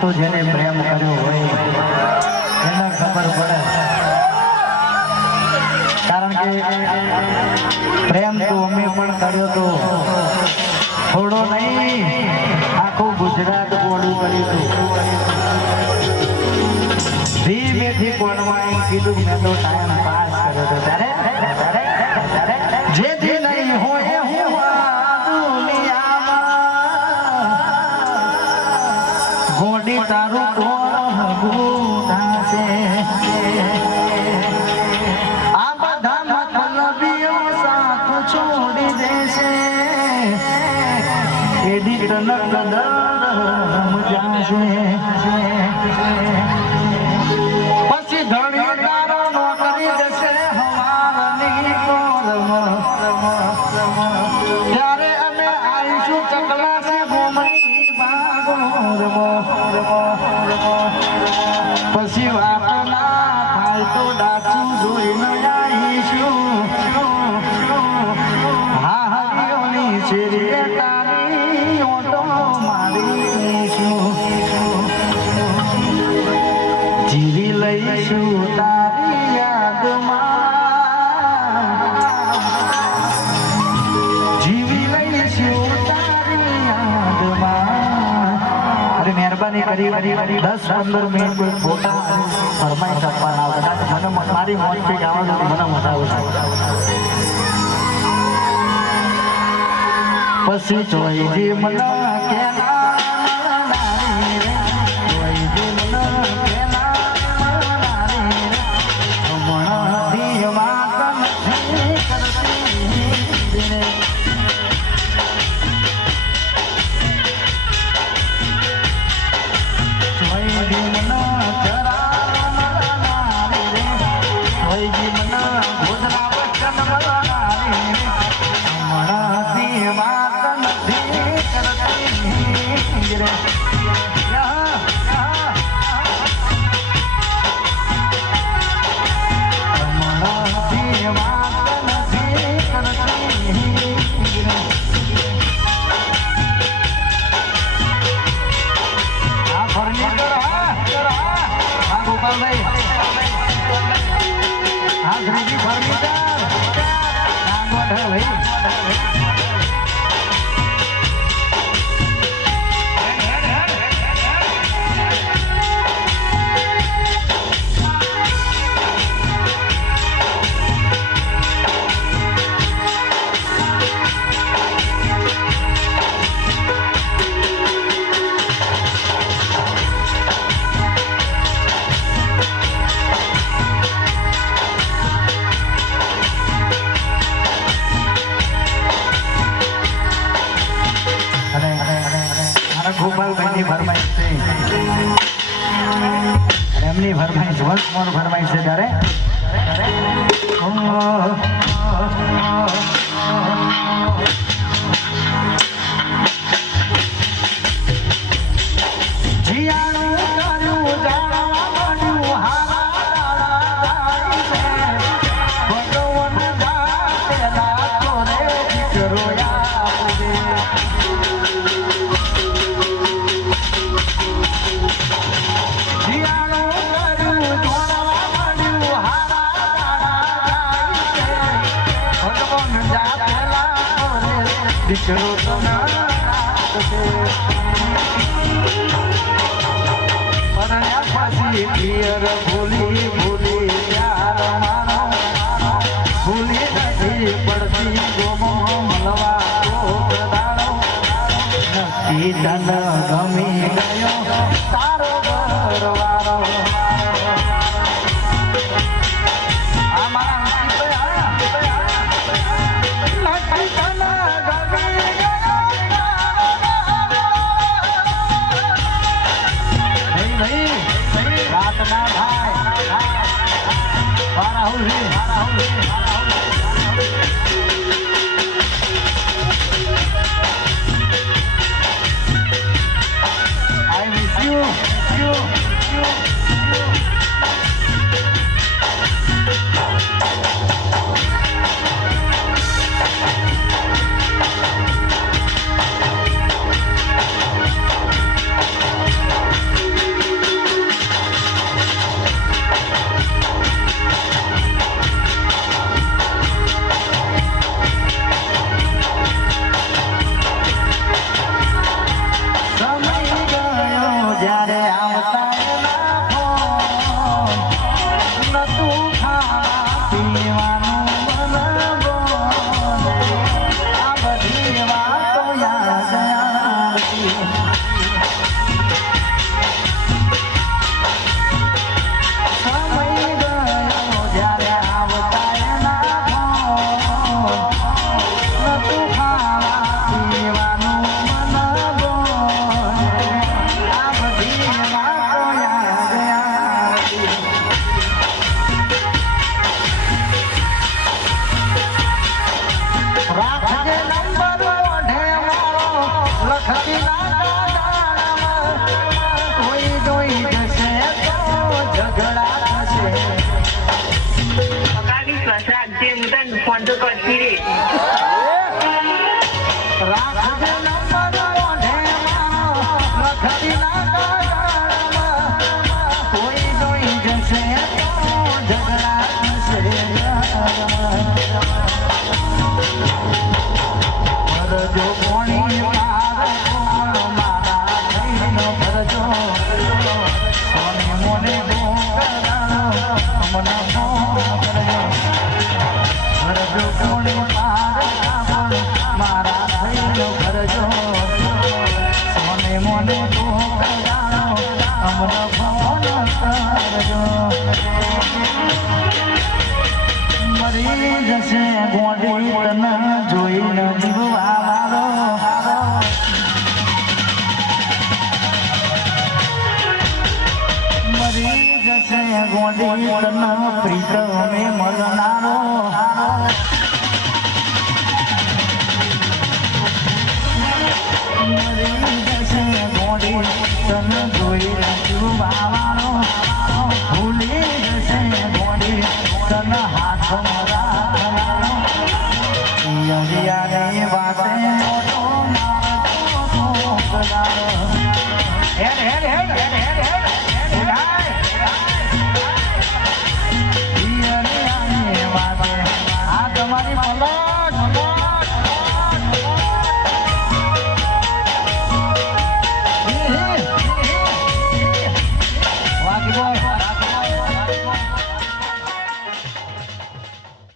તો જેને પ્રેમ કર્યો હોય એને ખબર પડે, કારણ કે પ્રેમ તો અમે પણ કર્યો તો થોડો નહીં, આખું ગુજરાત બોલું કર્યું હતું. ધીમેથી કોણમાં કીધું મેં તો ટાઈમ પાસ કર્યો હતો. ત્યારે જેથી નહીં હોય હું દુનિયામાં ગોડી તારું કોણ ગુનાશે. આ બધા મતલબીઓ સાથ છોડી દેશે, એડી તનક દરમ જાશે. પછી ધણી તારો નોકરી જશે હવારની કોરમાં. ત્યારે અમે આવીશું ચકલાસી ગોમડી બાગોરમાં. પછી વાત ના થાય તો ડાચું જોઈને આવીશું. હા હરિયોની શેરીએ તારી ઓટો મારીશું. જીવી લઈશું તારી યાદમાં, જીવી લઈશું તારી યાદમાં. અરે મહેરબાની કરી 10-15 મિનિટ કોઈ ફોટા ફરમાઈ શકવાના આવતા. મને મારી મોજથી ગાવા દો, મને મજા આવશે. પછી જોઈજી મને કેલા નારી રે, જોઈજી મને કેલા નારી રે, હમણાંથી વાત નથી કરતી રે. જોઈજી મને જરા નારી રે, જોઈજી મને ગોધરા વચન નારી રે, હમણાંથી વાત ગોપાલભાઈની ફરમાઈશ છે, એમની ફરમાઈશ વંશ મોર ફરમાઈશ છે. ત્યારે દીકરો પરણ્યા પછી પિયર ભૂલી ભૂલી યાર મારો ભૂલી નથી પડતી ગોમો મળવા દાડો નક્કી તન ગમી ગયો તારો ઘરવાળો. I miss you. ફોન તો કરતી રે મરી જશે ગોડી તને જોઈને જીવવા વાળો મરી જશે ગોડી તને પ્રીતમે મળનારો મરી જશે ગોડી તને જોઈને જીવવા વાળો ભૂલી જશે ગોડી તને હાથમાં રાખવાનો યરિયાની વાતે મોટો મારો હેડ હેડ હેડ હેડ હેડ